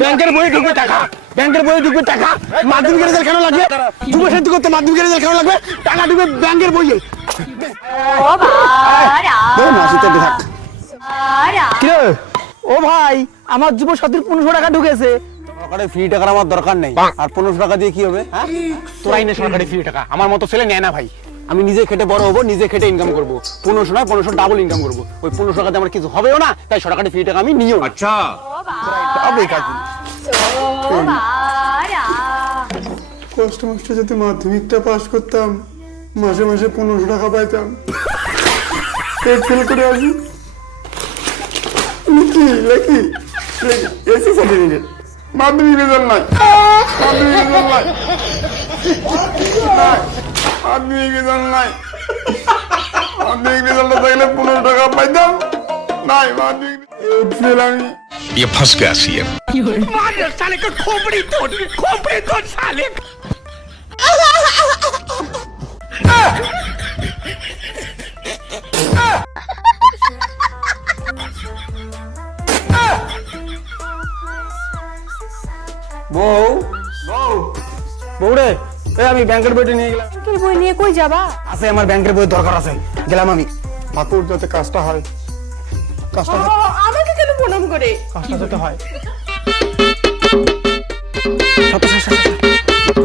ব্যাংকের বই ঢুকবে টাকা, ব্যাংকের বই ঢুকবে টাকা, মাধ্যমিকের রেজাল্ট কেন লাগবে? যুবসাথী করতে মাধ্যমিকের রেজাল্ট কেন লাগবে? টাকা ঢুকবে ব্যাংকের বইয়ে। ও ভাই, আমার যুবসাথীর 1500 টাকা ঢুকেছে। সরকারি ফ্রি টাকার আমার দরকার নেই, আর 1500 টাকা দিয়ে কি হবে? হ্যাঁ, তোরাই নে সরকারি ফ্রি টাকা, আমার মতো ছেলে নেয় না ভাই। আমি নিজে খেটে বড় হবো, নিজে খেটে ইনকাম করবো। 1500 নয়, 1500 ডাবল ইনকাম করবো। ওই 1500 টাকাতে আমার কিছু হবেও না, তাই সরকারি ফ্রি টাকা আমি নিও। আচ্ছা, কষ্ট মষ্ট যদি মাধ্যমিকটা পাস করতাম, মাসে মাসে 1500 টাকা পাইতাম। পেট ফেল করে আসি লাকি এসি সার্টিফিকেট, মাধ্যমিক রেজাল্ট নাই, মাধ্যমিক রেজাল্ট নাই, মাধ্যমিক রেজাল্ট নাই, মাধ্যমিক রেজাল্টটা থাকলে 1500 টাকা পাইতাম। নাই মাধ্যমিক ফেল আমি। ये फंस गया सीएम। साले का खोपड़ी तोड़ साले। বউ বউ বউ রে, আমি ব্যাংকের বইটা নিয়ে গেলাম। ব্যাংকের বই নিয়ে কই যাবা? আছে, আমার ব্যাংকের বই দরকার আছে, গেলাম আমি। ঠাকুর যাতে কাজটা হয়, কাজটা আমাকে কেন প্রণাম করে? কাজটা যাতে হয়।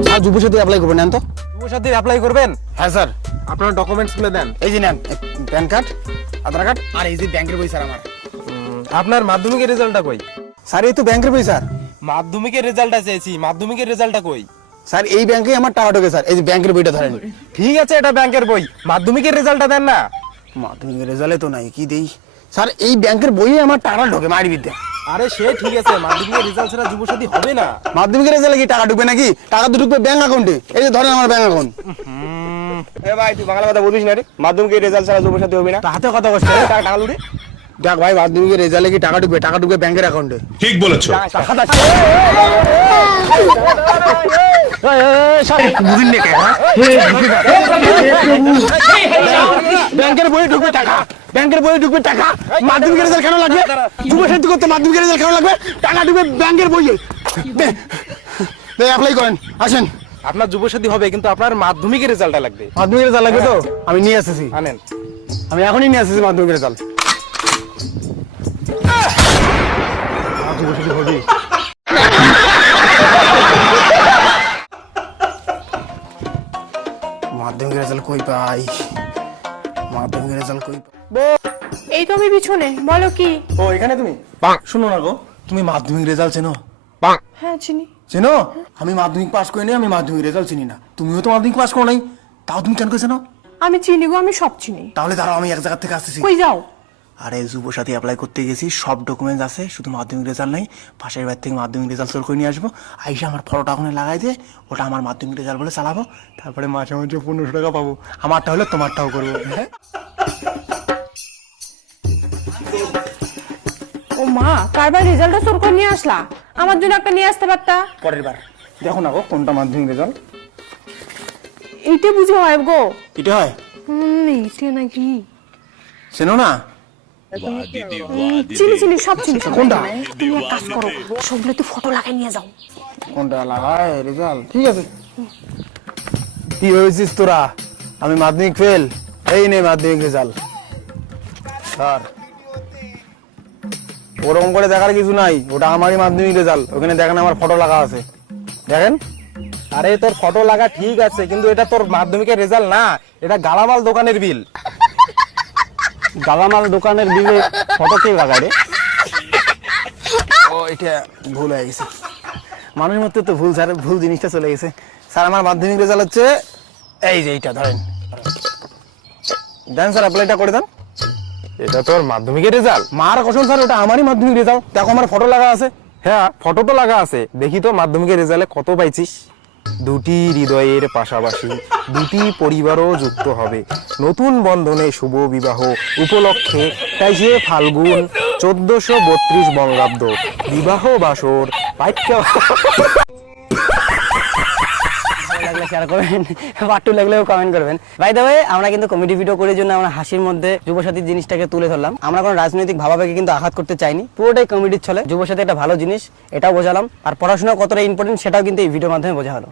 স্যার, যুবসাথী অ্যাপ্লাই করবেন, নেন তো। যুবসাথী অ্যাপ্লাই করবেন? হ্যাঁ স্যার। আপনার ডকুমেন্টস গুলো দেন। এই যে নেন, প্যান কার্ড, আধার কার্ড, আর এই যে ব্যাংকের বই স্যার আমার। আপনার মাধ্যমিকের রেজাল্টটা কই? স্যার, এই তো ব্যাংকের বই স্যার। মাধ্যমিকের রেজাল্টটা চেয়েছি, মাধ্যমিকের রেজাল্টটা কই? স্যার, এই ব্যাংকে আমার টাকা ঢোকে স্যার, এই যে ব্যাংকের বইটা ধরেন। ঠিক আছে, এটা ব্যাংকের বই, মাধ্যমিকের রেজাল্টটা দেন না। মাধ্যমিকের রেজাল্টে তো নাই, কি দেই? স্যার, এই ব্যাংকের বইয়ে আমার টাকা ঢোকে, মারি বিদ্যা। আরে সে ঠিক আছে, মাধ্যমিকের রেজাল্ট ছাড়া যুবসাথী হবে না। মাধ্যমিকের রেজাল্টে কি টাকা ঢুকবে নাকি? টাকা তো ঢুকবে ব্যাংক অ্যাকাউন্টে, এই যে ধরেন আমার ব্যাংক অ্যাকাউন্ট। এ ভাই, তুই বাংলা কথা বুঝিস না রে? মাধ্যমিকের রেজাল্ট ছাড়া যুবসাথী হবে না। হাতে কথা কষ্ট টাকা লুড়ে দেখ ভাই, মাধ্যমিকের রেজাল্টে কি টাকা ঢুকবে? টাকা ঢুকবে ব্যাংকের অ্যাকাউন্টে। ठीक बोलेছো। ব্যাংকের বই ঢুকবে টাকা, ব্যাংকের বই ঢুকবে টাকা, মাধ্যমিকের রেজাল্ট কেন লাগবে? যুবসাথী করতে মাধ্যমিকের রেজাল্ট কেন লাগবে? টাকা ঢুকবে ব্যাংকের বইয়ে। অ্যাপ্লাই করেন, আসেন। আপনার যুবসাথী হবে, কিন্তু আপনার মাধ্যমিকের রেজাল্টটা লাগবে। মাধ্যমিকের রেজাল্ট লাগবে তো? আমি নিয়ে আসতেছি, আনেন। আমি এখনই নিয়ে আসতেছি মাধ্যমিকের রেজাল্ট। যুবসাথী হবে। মাধ্যমিকের রেজাল্ট কই পাই? মাধ্যমিকের রেজাল্ট কই পাই? এই তো আমি পিছনে, বলো কি? ও, এখানে তুমি? শুনো না গো, তুমি মাধ্যমিক রেজাল্ট চেনো? হ্যাঁ চিনি। চেনো? আমি মাধ্যমিক পাস করি নাই, আমি মাধ্যমিক রেজাল্ট চিনি না। তুমিও তো মাধ্যমিক পাস করো নাই, তাও তুমি কেন করে চেনো? আমি চিনি গো, আমি সব চিনি। তাহলে দাঁড়াও, আমি এক জায়গা থেকে আসতেছি। কই যাও? আরে যুবসাথী অ্যাপ্লাই করতে গেছি, সব ডকুমেন্টস আছে, শুধু মাধ্যমিক রেজাল্ট নাই। পাশের বাড়ি থেকে মাধ্যমিক রেজাল্ট চোর করে নিয়ে আসবো, আইসা আমার ফটোটা ওখানে লাগাই দিয়ে ওটা আমার মাধ্যমিক রেজাল্ট বলে চালাবো। তারপরে মাসে মাসে 1500 টাকা পাবো। আমারটা হলে তোমারটাও করবো। হ্যাঁ, ও মা, কারবার রেজাল্টটা চোর করে নিয়ে আসলা? আমার জন্য একটা নিয়ে আসতে পারতা। পরের বার দেখো না গো কোনটা মাধ্যমিক রেজাল্ট। এইটা বুঝে হয় গো? এটা হয়? এইটা নাকি? চেনো না? চিনি চিনি, সব চিনি। কোনটা? তুমি এক কাজ করো, সবগুলো তুই ফটো লাগাই নিয়ে যাও। কোনটা লাগায় রেজাল্ট? ঠিক আছে। কি ভেবেছিস তোরা আমি মাধ্যমিক ফেল? এই নে মাধ্যমিক রেজাল্ট। স্যার, ওরকম করে দেখার কিছু নাই, ওটা আমারই মাধ্যমিক রেজাল্ট। ওখানে দেখেন আমার ফটো লাগা আছে, দেখেন। আরে তোর ফটো লাগা ঠিক আছে, কিন্তু এটা তোর মাধ্যমিকের রেজাল্ট না, এটা গালামাল দোকানের বিল। গালামাল দোকানের বিলে ফটো কে লাগায় রে? ও, এটা ভুল হয়ে গেছে। মানুষের মধ্যে তো ভুল স্যার, ভুল জিনিসটা চলে গেছে। স্যার, আমার মাধ্যমিক রেজাল্ট হচ্ছে এই যে এইটা, ধরেন। দেন স্যার, অ্যাপ্লাইটা করে দেন। এটা তোর মাধ্যমিকের রেজাল্ট? মার কসম স্যার, ওটা আমারই মাধ্যমিক রেজাল্ট। দেখো আমার ফটো লাগা আছে। হ্যাঁ, ফটো তো লাগা আছে। দেখি তো মাধ্যমিকের রেজাল্টে কত পাইছিস। দুটি হৃদয়ের পাশাপাশি দুটি পরিবারও যুক্ত হবে নতুন বন্ধনে শুভ বিবাহ উপলক্ষে ২৩ ফাল্গুন ১৪৩২ বঙ্গাব্দ বিবাহ বাসর পাঠ্য। শেয়ার করবেন, পার্ট 2 লাগলেও কমেন্ট করবেন। বাই দ্য ওয়ে, আমরা কিন্তু কমেডি ভিডিও করার জন্য আমরা হাসির মধ্যে যুবসাথীর জিনিসটাকে তুলে ধরলাম। আমরা কোনো রাজনৈতিক ভাবাবেগে কিন্তু আঘাত করতে চাইনি, পুরোটাই কমেডির ছলে। যুবসাথী একটা ভালো জিনিস এটাও বোঝালাম, আর পড়াশোনা কতটা ইম্পর্টেন্ট সেটাও কিন্তু এই ভিডিওর মাধ্যমে বোঝা হলো।